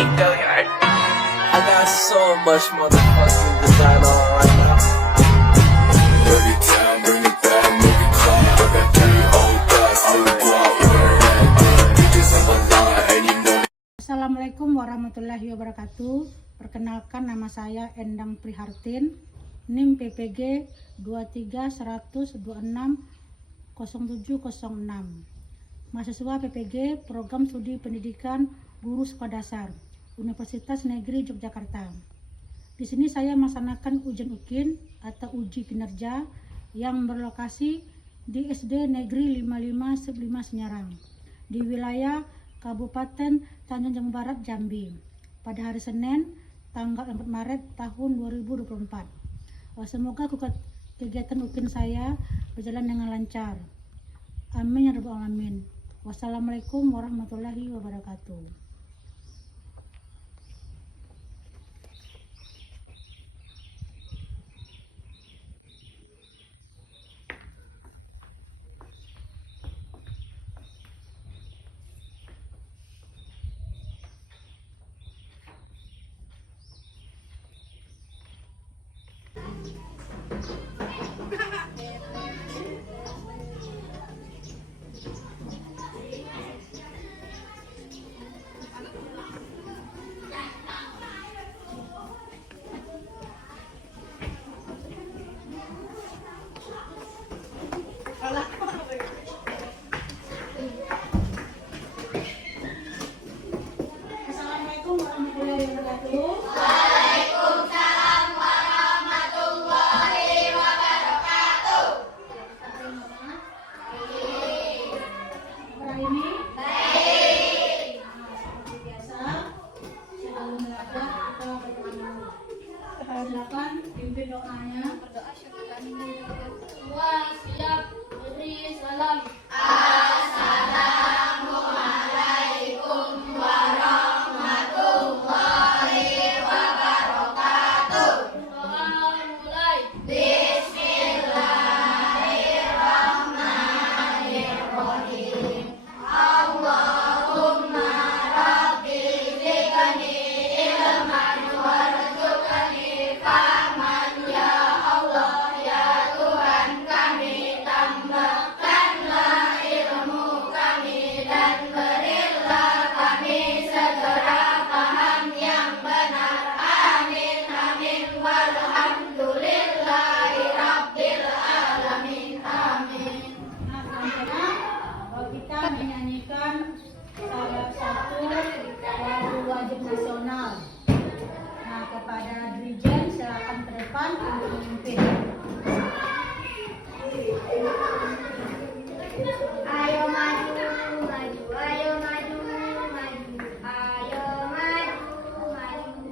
Gilliard. I got so much motherfucking design on right now. Every time, bring it back, make it clap. I got 3 old thoughts, still go out with her hat. Bitches on my line, and you know. Assalamualaikum warahmatullahi wabarakatuh. Perkenalkan, nama saya Endang Prihartin, NIM PPG 23.126.0706. Mahasiswa PPG Program Studi Pendidikan Guru Sekolah Dasar Universitas Negeri Yogyakarta. Di sini saya melaksanakan ujian UKIN atau uji kinerja yang berlokasi di SD Negeri 55 Senyarang di wilayah Kabupaten Tanjung Jabung Barat, Jambi pada hari Senin tanggal 4 Maret tahun 2024. Semoga kegiatan UKIN saya berjalan dengan lancar. Amin ya rabbal alamin. Wassalamualaikum warahmatullahi wabarakatuh. Assalamualaikum warahmatullahi wabarakatuh. Waalaikumsalam warahmatullahi wabarakatuh. Hari ini Baik. seperti biasa sebelum belajar kita berdoa dulu. Silakan pimpin doanya. Semua siap, beri salam. Assalamualaikum warahmatullahi wabarakatuh. Doa mulai. Bismillahirrahmanirrahim. Allahumma rabbi zidni ilman warzuqni fahman ya Allah ya Tuhan kami, tambahkanlah ilmu kami dan berilah kami segera paham yang benar. Amin amin walhamdulillahi rabbil alamin. Amin. Nah, selanjutnya kita menyanyikan salah satu lagu wajib nasional. Nah, kepada Dirijen silakan ke depan untuk memimpin. Ayo maju, maju, ayo maju, maju, ayo maju, maju.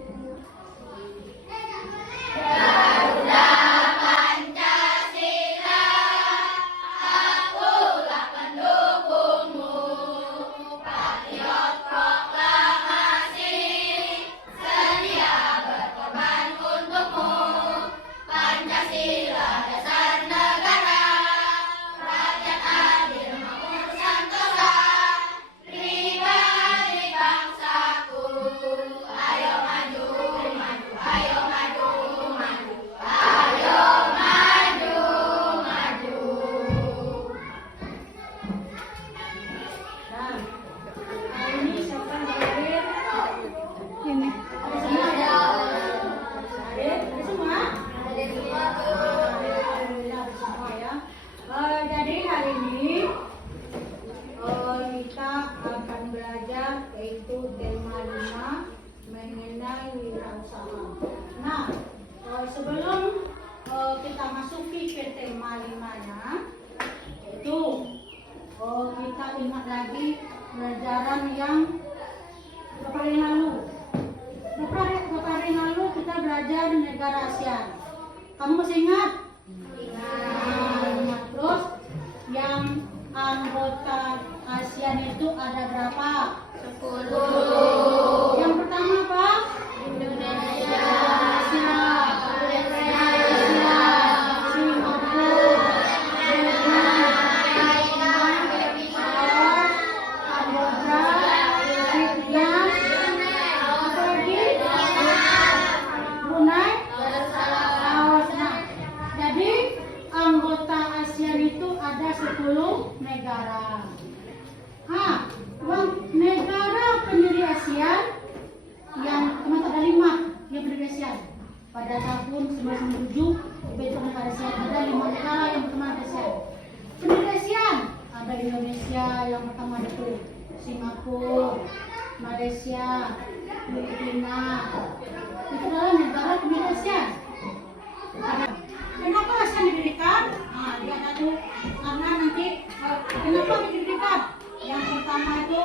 Garuda Pancasila, akulah pendukungmu. Patriot proklamasi, sedia berkorban untukmu. Pancasila dasar negara, rakyat adil makmur sentosa, pribadi bangsaku. Ayo maju, maju, ayo maju, maju, ayo maju, maju. Nah, hari ini siapa yang hadir? Ini. Ada semua ya? Hadir? Ada semua? Hadir semua, Bu. Alhamdulillah ada semua ya. Jadi hari ini kita akan belajar yaitu tema 5 mengenai wirausaha. Nah, sebelum kita masuki ke tema 5-nya, itu kita ingat lagi pelajaran yang beberapa hari lalu. Beberapa hari lalu kita belajar negara ASEAN. Kamu masih ingat? Ingat. Terus yang anggota ASEAN itu ada berapa? 10. Yang pertama apa? Indonesia. Kamboja, Vietnam, tahun 1997 dibentuk negara ASEAN. Ada 5 negara yang pertama ASEAN. Penduduk ASEAN ada Indonesia yang pertama itu, Singapura, Malaysia, Filipina. Itu adalah negara penduduk ASEAN. Kenapa ASEAN didirikan? Nah, dia ada tuh karena nanti kenapa didirikan? Yang pertama itu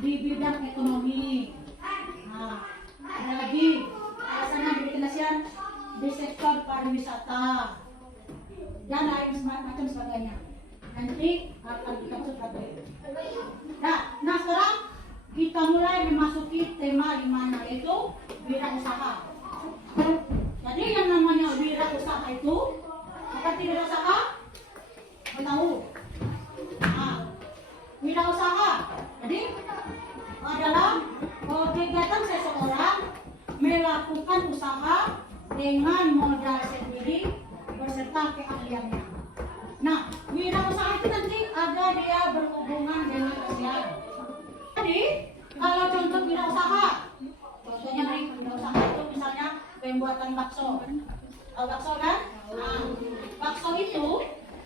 di bidang ekonomi. Nah, ada lagi alasannya didirikan ASEAN di sektor pariwisata dan lain macam sebagainya. Nanti akan kita masuk lagi. Nah sekarang kita mulai memasuki tema di mana yaitu wirausaha. Jadi yang namanya wirausaha itu apa arti wirausaha? Mau tahu? Nah, wirausaha. Jadi adalah kegiatan seseorang melakukan usaha dengan modal sendiri beserta keahliannya. Nah, wirausaha itu nanti ada dia berhubungan dengan ASEAN. Jadi, kalau contoh wirausaha, contohnya nih wirausaha itu misalnya pembuatan bakso. Tahu bakso kan? Nah, bakso itu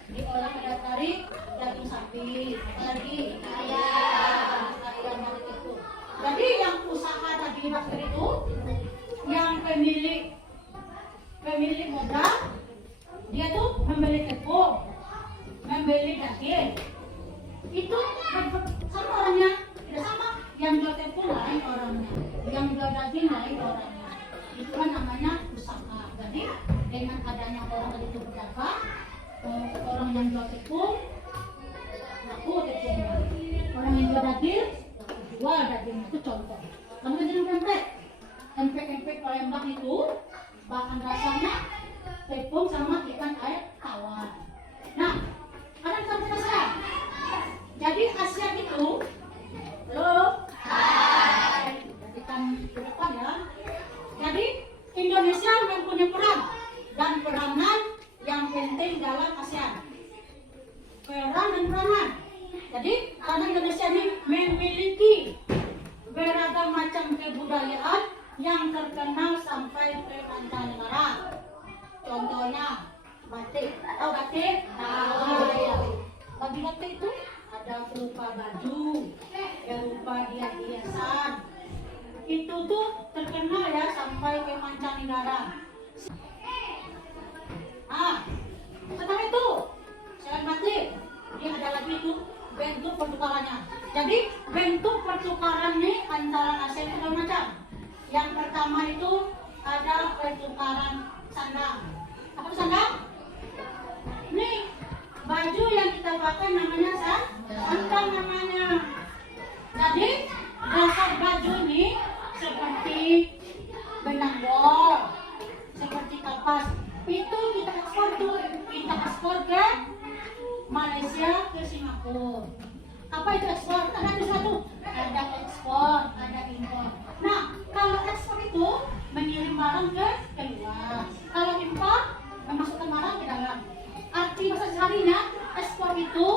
diolah dari daging sapi, apalagi ayam itu. Jadi yang usaha daging bakso itu, yang pemilik modal, dia tuh membeli tepung, membeli daging. Itu sama orangnya, tidak sama. Yang jual tepung lain orangnya, yang jual daging lain orangnya. Itu kan namanya usaha. Jadi dengan adanya orang tadi itu berdagang, orang yang jual tepung laku tepungnya, orang yang jual daging jual daging. Itu contoh. Kamu jadi empek Palembang itu bahan dasarnya tepung sama ikan air tawar. Nah, ada sampai ASEAN. Jadi ASEAN itu, jadi kan ke depan ya. Jadi Indonesia mempunyai peran dan peranan yang penting dalam ASEAN. Peran dan peranan. Jadi karena Indonesia ini memiliki beragam macam kebudayaan yang terkenal sampai ke mancanegara. Contohnya batik. Tahu batik? Tahu. Bagi batik itu ada berupa baju, berupa hiasan. Itu tuh terkenal ya sampai ke mancanegara. Setelah itu selain batik, dia ada lagi itu bentuk pertukarannya. Jadi bentuk pertukaran nih antara ASEAN itu macam. Yang pertama itu ada pertukaran sandang. Apa itu sandang? Nih baju yang kita pakai namanya sandang namanya. Jadi dasar baju ini seperti benang bol, seperti kapas. Itu kita ekspor ke Malaysia, ke Singapura. Apa itu ekspor? Ada satu, ada ekspor, ada impor. Nah, kalau ekspor itu mengirim barang ke luar. Kalau impor memasukkan barang ke dalam. Arti bahasa seharinya, ekspor itu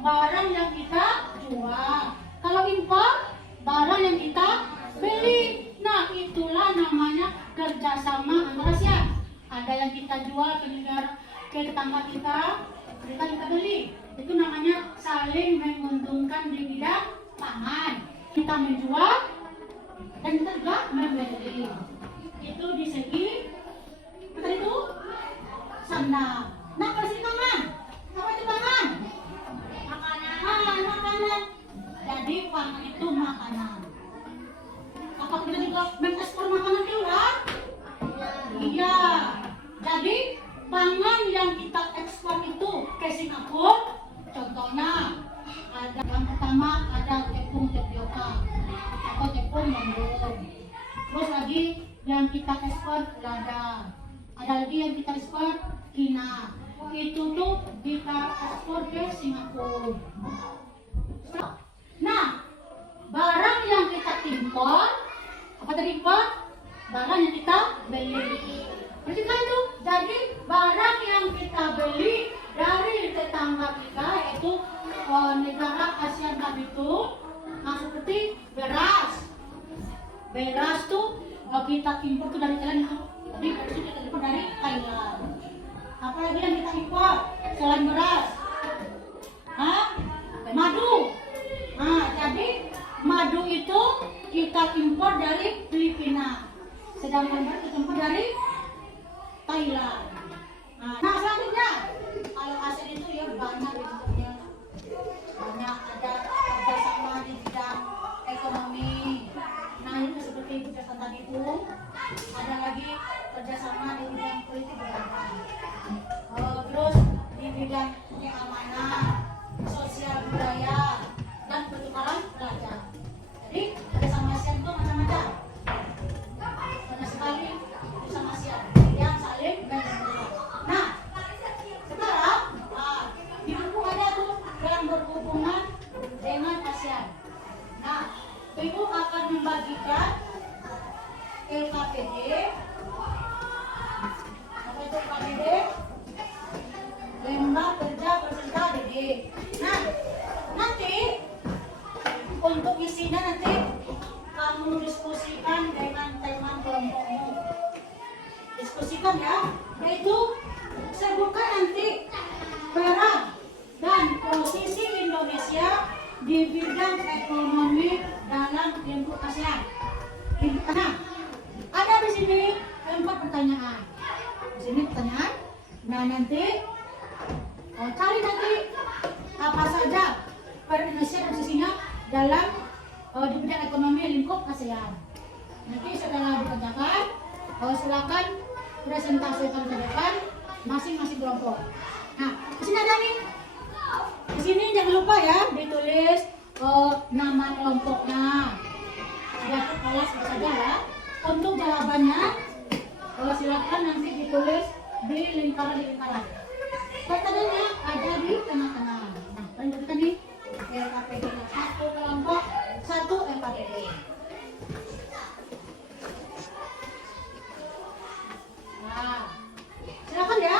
barang yang kita jual. Kalau impor barang yang kita beli. Nah, itulah namanya kerjasama antara ASEAN. Ada yang kita jual ke negara, ke tetangga kita beli. Itu namanya saling menguntungkan di bidang pangan. Kita menjual dan kita juga membeli. Itu di segi apa itu? Sandang. Nah, kalau segi pangan, apa itu pangan? Makanan. Jadi pangan itu makanan. Apa kita juga mengekspor makanan keluar? Iya. Jadi pangan yang kita ekspor itu ke Singapura, contohnya ada yang pertama ada tepung tapioka atau tepung mendung. Terus lagi yang kita ekspor lada. Ada lagi yang kita ekspor kina. Itu tuh kita ekspor ke Singapura. Nah, barang yang kita impor, apa tadi impor? Barang yang kita beli. Perhatikan itu, jadi barang yang kita beli dari tetangga kita yaitu negara ASEAN tadi itu, nah seperti beras tuh kita impor tuh dari Thailand itu Jadi itu kita impor dari Thailand. Apalagi yang kita impor selain beras? Hah? Madu. Nah, jadi madu itu kita impor dari Filipina. Sedangkan beras kita impor dari Thailand. Nah, selanjutnya kalau ASEAN itu ya banyak bentuknya. Banyak ada kerjasama di bidang ekonomi. Nah itu seperti berdasarkan tadi itu ada lagi kerjasama di bidang politik beragam. Terus di bidang keamanan, sosial budaya dan pertukaran pelajar. Jadi kerjasama ASEAN itu macam-macam. Banyak sekali kerjasama ASEAN yang saling berkaitan. Nah sekarang di buku ada tuh yang berhubungan dengan ASEAN. Nah Ibu akan membagikan LKPD. Apa itu LKPD? Lembah Kerja Peserta Didik. Nah, nanti untuk isinya nanti kamu diskusikan dengan teman kelompokmu. Diskusikan ya, yaitu sebutkan nanti peran dan posisi Indonesia di bidang ekonomi dalam lingkup ASEAN. Nah, ada di sini 4 pertanyaan. Di sini pertanyaan. Nah, nanti cari nanti apa saja peran Indonesia dan posisinya dalam di bidang ekonomi lingkup ASEAN. Nanti setelah dikerjakan, silakan presentasikan ke depan masing-masing kelompok. Nah, di sini ada nih. Di sini jangan lupa ya ditulis nama kelompoknya. Sudah kelas saja ya. Untuk jawabannya silakan nanti ditulis di lingkaran. Pertanyaannya ada di tengah-tengah. Nah, lanjutkan nih LKPD. Satu kelompok, satu LKPD. Nah, silakan ya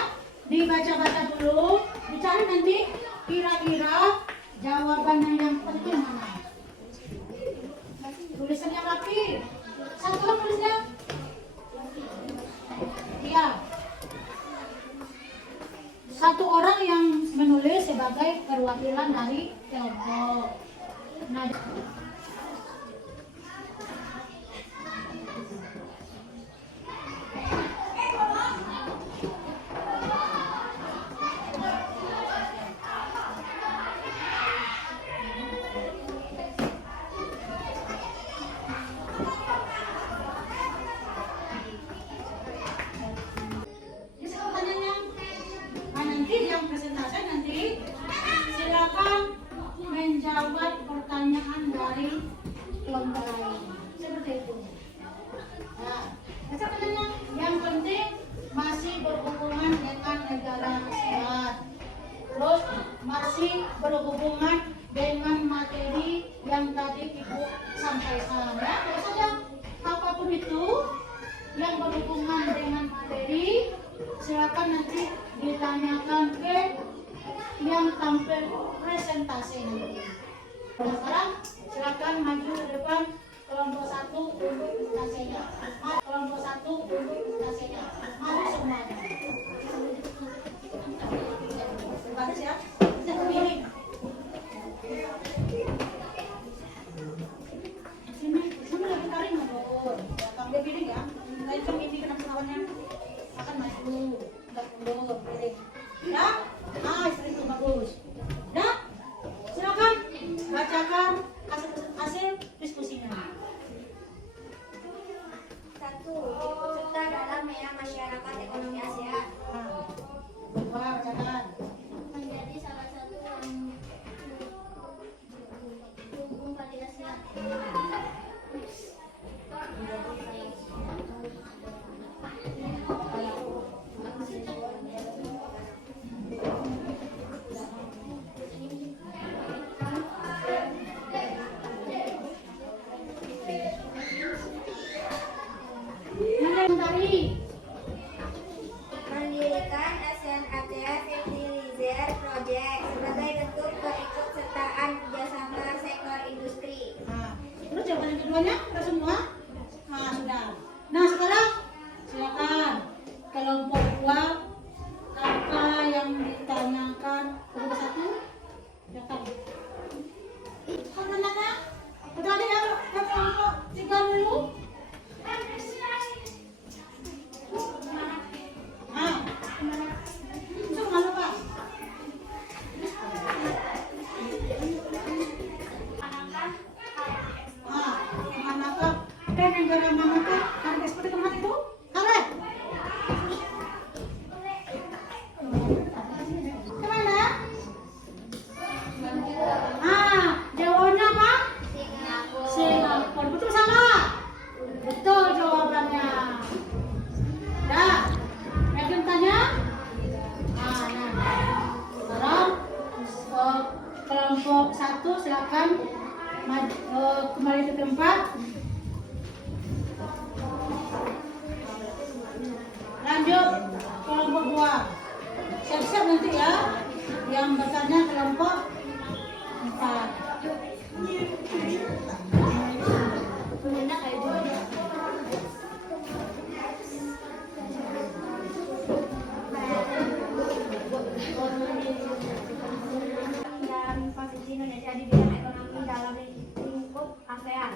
dibaca-baca dulu, dicari nanti kira-kira jawabannya yang penting mana. Tulisannya rapi. Satu orang tulisnya. Iya. Satu orang yang menulis sebagai perwakilan dari kelompok. Nah, yang presentasi nanti silakan menjawab pertanyaan dari kelompok lain seperti itu. Nah, pertanyaannya yang penting masih berhubungan dengan negara ASEAN, terus masih berhubungan dengan materi yang tadi Ibu sampaikan ya. Terus saja apapun itu yang berhubungan dengan materi silakan nanti ditanyakan ke yang tampil presentasi nanti. Sekarang silakan maju ke depan kelompok 1 untuk presentasinya. Kelompok 1 untuk presentasinya. Maju semuanya. Bagus ya. Ini. Sini lagi tarik mundur. Tampil gini ya. Lain ini kena kawannya akan maju. Mundur, pilih. Ya, istri itu bagus. Ya, silakan bacakan hasil diskusinya. 1. Ikut serta dalam era masyarakat ekonomi ASEAN. Bacakan. Menjadi salah satu yang dukung pada ASEAN. Mendirikan ASEAN Fertilizer Project sebagai bentuk keikutsertaan kerjasama sektor industri. Nah, terus jawaban yang keduanya kita semua. Nah, sudah. Nah, sekarang silakan negara manakah harga seperti tempat itu? Karet. Kemana? Jawabannya apa? Singapura. Betul salah? Betul jawabannya. Dah. Yang tanya? Sekarang kelompok 1 silakan kembali ke tempat. Lanjut kelompok 2. Siap-siap nanti ya. Yang bertanya kelompok 4. Dan posisi Indonesia di bidang ekonomi dalam lingkup ASEAN.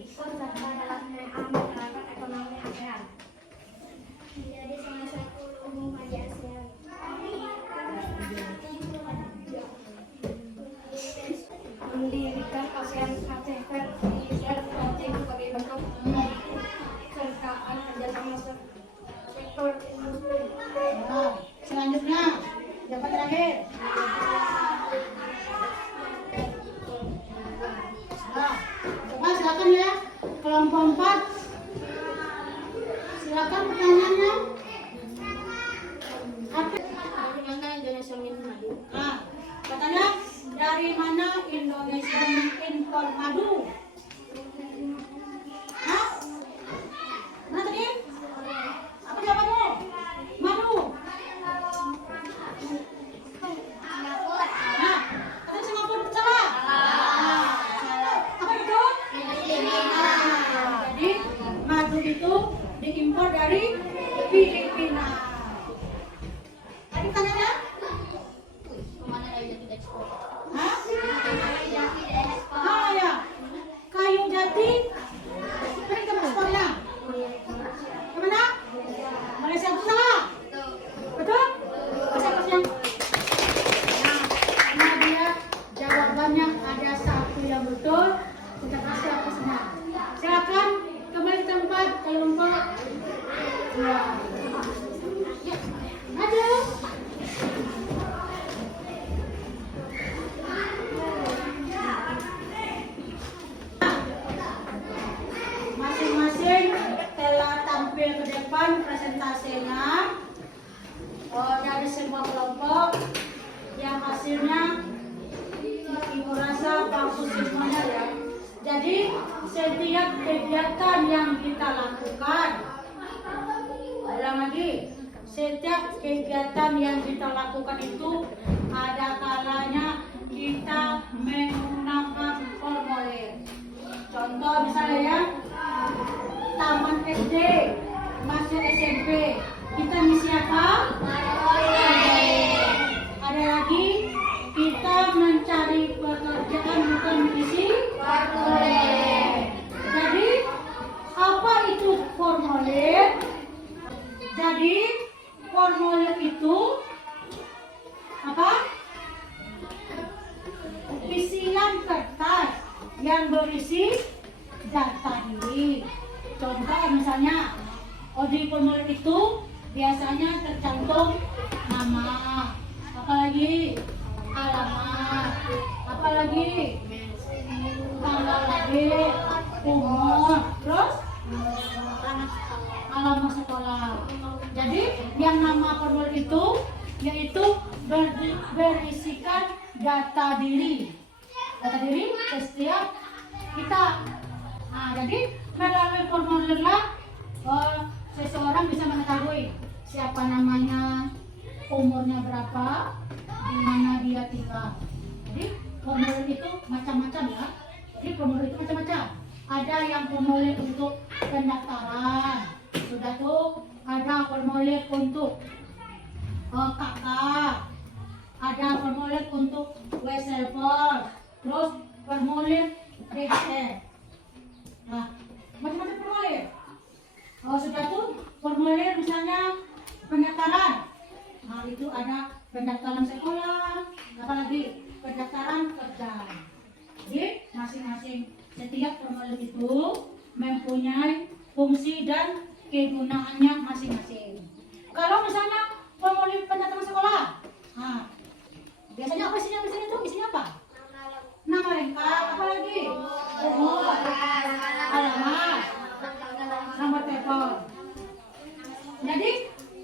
Ikut serta dalam masyarakat ekonomi ASEAN. Menjadi salah satu rumah di ASEAN. Mendirikan ASEAN ACFED penting sebagai bentuk sertaan kerjasama sektor industri. Selanjutnya, jawaban terakhir. Coba silakan ya, kelompok 4. Silakan pertanyaannya. Dari mana Indonesia mengimpor madu? Katanya dari mana Indonesia mengimpor madu? Mana tadi? Apa jawabanmu? Madu. Katanya Singapura salah. Salah. Apa itu? Jadi madu itu diimpor dari Filipina. Tadi tanyanya? Kemana dari ekspor? Hah? Jati ekspor. Ya. Kayu jati. Tadi kita ekspornya. Kemana? Malaysia itu salah. Betul? Malaysia. Karena dia jawabannya ada satu yang betul, kita kasih atasnya. Silakan kembali ke tempat kelompok 2. Maju. Masing-masing telah tampil ke depan presentasinya dari semua kelompok yang hasilnya Ibu rasa bagus semuanya ya. Jadi setiap kegiatan yang kita lakukan, ulang lagi, setiap kegiatan yang kita lakukan itu ada kalanya kita menggunakan formulir. Contoh misalnya ya, taman SD, masuk SMP, kita ngisi apa? Ada lagi, kita mencari pekerjaan bukan mengisi formulir. Jadi, apa itu formulir? Jadi, formulir itu apa? Isian kertas yang berisi data diri. Contoh misalnya, di formulir itu biasanya tercantum nama, apalagi alamat, apalagi tanggal lahir, umur, terus alamat sekolah. Jadi yang nama formulir itu yaitu berisikan data diri. Data diri setiap kita. Nah, jadi melalui formulirlah seseorang bisa mengetahui siapa namanya, umurnya berapa, di mana dia tinggal. Jadi formulir itu macam-macam ya. Jadi formulir itu macam-macam. Ada yang formulir untuk pendaftaran, sudah tuh. Ada formulir untuk kakak, ada formulir untuk wastafel, terus formulir DHR. Nah, macam-macam formulir. Sudah tuh formulir misalnya pendaftaran. Nah, itu ada pendaftaran sekolah, apalagi pendaftaran kerja. Jadi masing-masing setiap formulir itu mempunyai fungsi dan kegunaannya masing-masing. Kalau misalnya formulir pendaftaran sekolah, nah, biasanya apa isinya? Biasanya itu isinya apa? Nama lengkap, apa lagi? Umur, alamat, nomor telepon. Jadi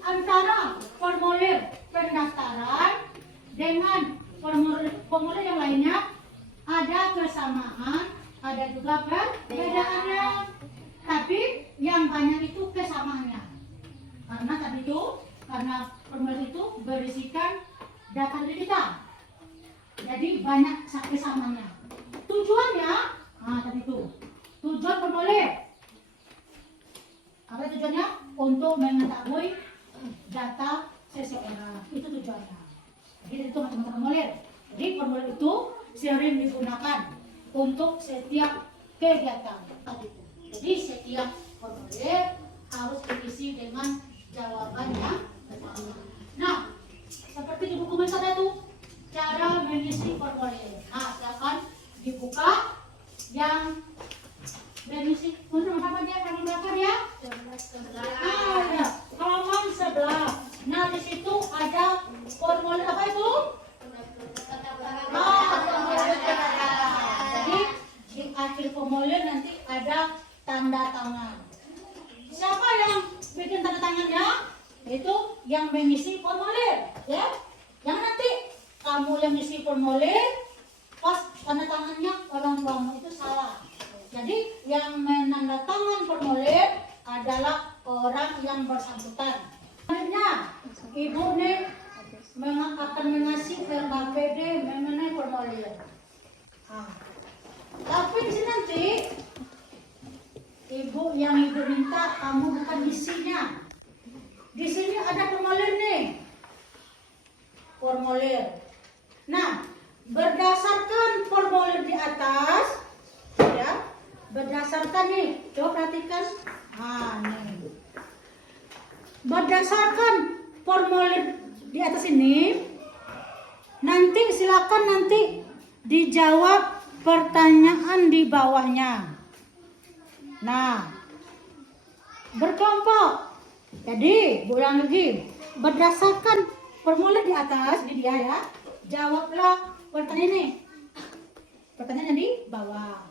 antara formulir pendaftaran dengan formulir yang lainnya ada kesamaan, ada juga perbedaannya. Tapi yang banyak itu kesamaannya. Karena tadi itu, karena formulir itu berisikan data diri kita. Jadi banyak kesamaannya. Tujuannya, nah tadi itu, tujuan formulir. Apa tujuannya? Untuk mengetahui data seseorang. Itu tujuannya. Jadi itu macam-macam formulir. Jadi formulir itu sering digunakan untuk setiap kegiatan. Jadi setiap formulir harus diisi dengan jawaban yang benar. Nah, seperti di buku metode itu, cara mengisi formulir. Nah, silakan dibuka yang mengisi. Untuk apa dia? Halaman berapa dia? Ya, halaman 11. Nah, di situ ada formulir apa itu? Jadi di akhir formulir nanti ada tanda tangan. Siapa yang bikin tanda tangannya? Itu yang mengisi formulir, ya. Jangan nanti kamu yang mengisi formulir pas tanda tangannya orang tuamu, itu salah. Jadi yang menandatangan formulir adalah orang yang bersangkutan. Selanjutnya, ibu nih akan mengasih LKPD mengenai formulir. Nah, tapi di sini nanti ibu minta kamu bukan isinya. Di sini ada formulir nih. Formulir. Nah, berdasarkan formulir di atas, ya, berdasarkan nih, coba perhatikan. Nah, nih. Berdasarkan formulir di atas ini, nanti silakan nanti dijawab pertanyaan di bawahnya. Nah, berkelompok. Jadi, ulang lagi. Berdasarkan formulir di atas, di dia ya, jawablah pertanyaan ini. Pertanyaan yang di bawah.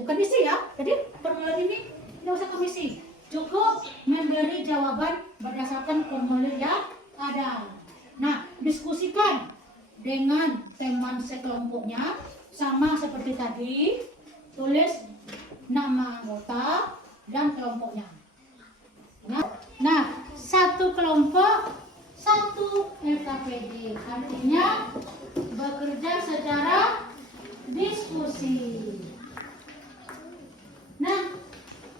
Bukan isi ya. Jadi, formulir ini tidak usah kamu isi. Cukup memberi jawaban berdasarkan formulir yang ada. Nah, diskusikan dengan teman sekelompoknya, sama seperti tadi. Tulis nama anggota dan kelompoknya. Nah, satu kelompok, satu LKPD. Artinya bekerja secara diskusi. Nah,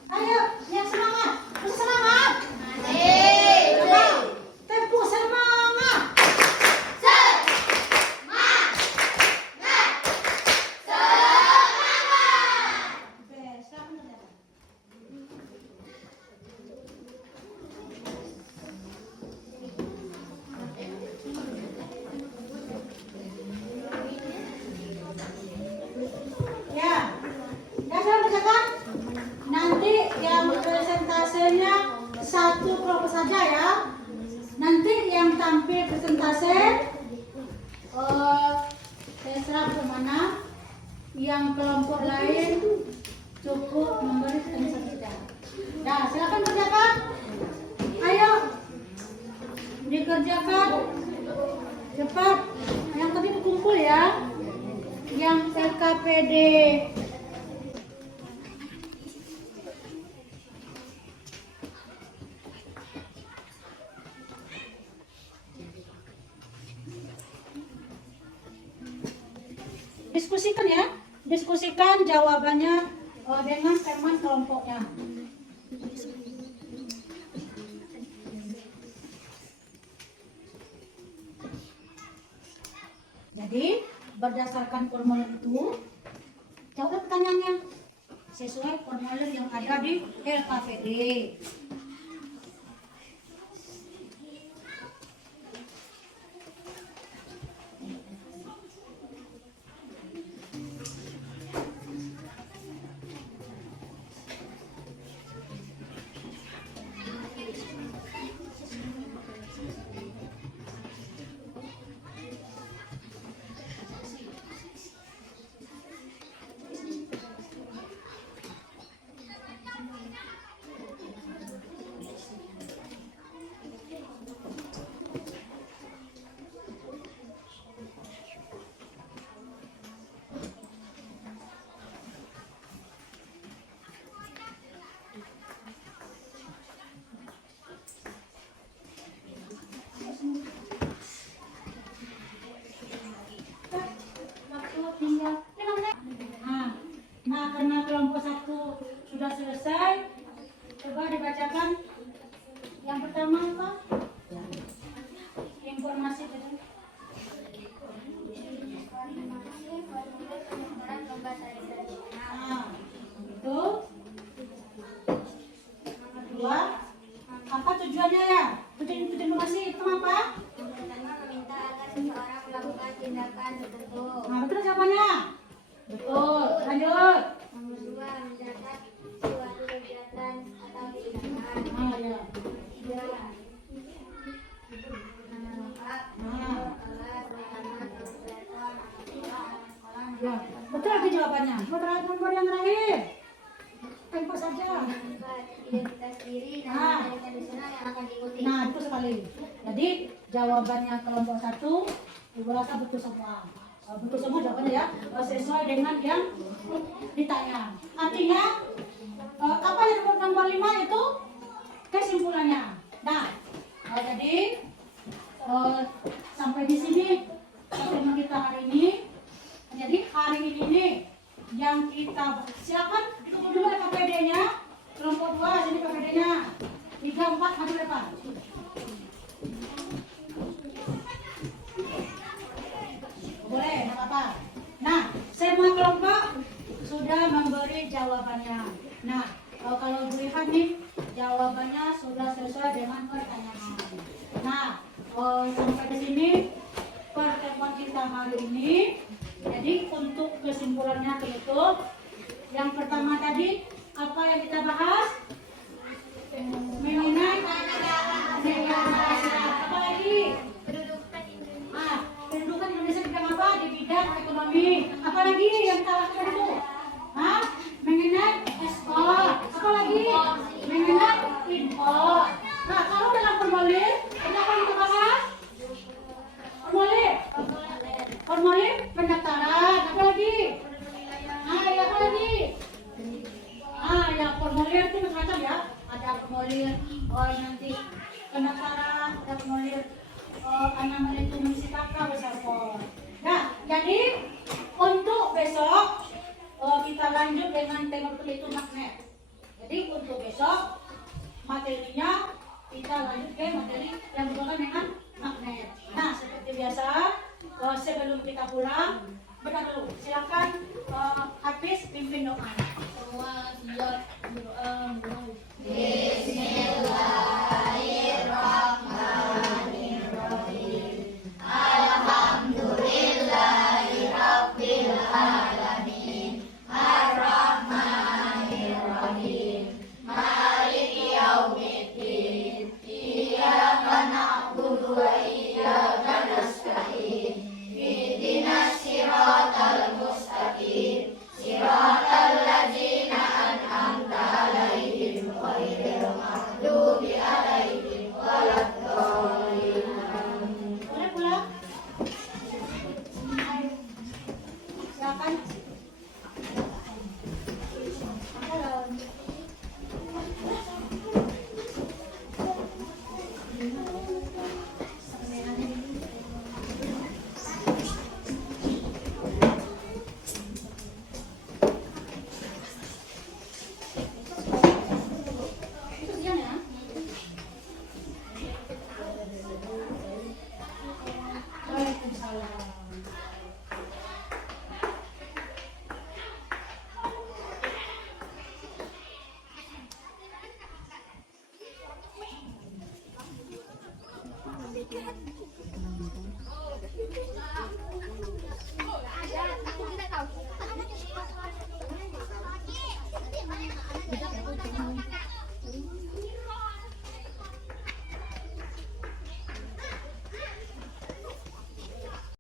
ayo yang semangat, terus semangat. Coba tepuk semangat. Ya, dasar kerjakan. Nanti yang presentasenya satu kelompok saja ya. Nanti yang tampil presentase terserah kemana. Yang kelompok lain cukup memberi presentasi saja. Nah, silakan kerjakan. Ayo dikerjakan cepat. Yang tadi berkumpul ya. Yang LKPD. Diskusikan ya, diskusikan jawabannya dengan teman kelompoknya. Jadi berdasarkan formulir itu, jawab pertanyaannya sesuai formulir yang ada di LKPD. Nah, karena kelompok 1 sudah selesai, coba dibacakan yang pertama apa? Informasi tadi. Nah, itu. Kedua, apa tujuannya ya? Tujuan informasi itu apa? Yang pertama meminta agar seseorang melakukan tindakan tertentu. Nah, betul jawabannya. Betul. Lanjut. Nomor 2 mencatat suatu kegiatan atau tindakan. Nah, ya. 3 menangkap alat makanan kalkulator sekolah. Ya. Betul lagi jawabannya. Nomor yang terakhir. Tempo saja. 4 identitas diri dan Nah. materi tradisional yang akan diikuti. Nah, itu sekali. Jadi jawabannya kelompok 1 Ibu rasa betul semua. Betul semua jawabannya ya. Sesuai dengan yang ditanya. Artinya apa yang nomor 5 itu kesimpulannya. Nah, jadi sampai di sini pertemuan kita hari ini. Jadi hari ini nih yang kita silakan ditunggu dulu ya PPD-nya. Kelompok 2 sini PPD-nya. 3, 4 maju depan. Boleh, nggak apa-apa. Nah, semua kelompok sudah memberi jawabannya. Nah, kalau Bu lihat nih, jawabannya sudah sesuai dengan pertanyaan. Nah, sampai ke sini pertemuan kita hari ini. Jadi untuk kesimpulannya penutup, yang pertama tadi apa yang kita bahas? Mengenai negara. Apa lagi? Kedudukan Indonesia di bidang apa? Di bidang ekonomi. Apalagi yang kita lakukan itu? Mengenai ekspor. Apalagi? Mengenai impor. Nah, kalau dalam formulir, ini apa yang kita bahas? Formulir pendaftaran. Apalagi? Ya apa lagi? Ya formulir itu macam-macam ya. Ada formulir nanti pendaftaran, ada formulir anak itu mengisi kakak besar pon. Nah, jadi untuk besok kita lanjut dengan tema itu magnet. Jadi untuk besok materinya kita lanjut ke materi yang berkaitan dengan magnet. Nah, seperti biasa sebelum kita pulang, bentar dulu, silakan Hafiz pimpin doa.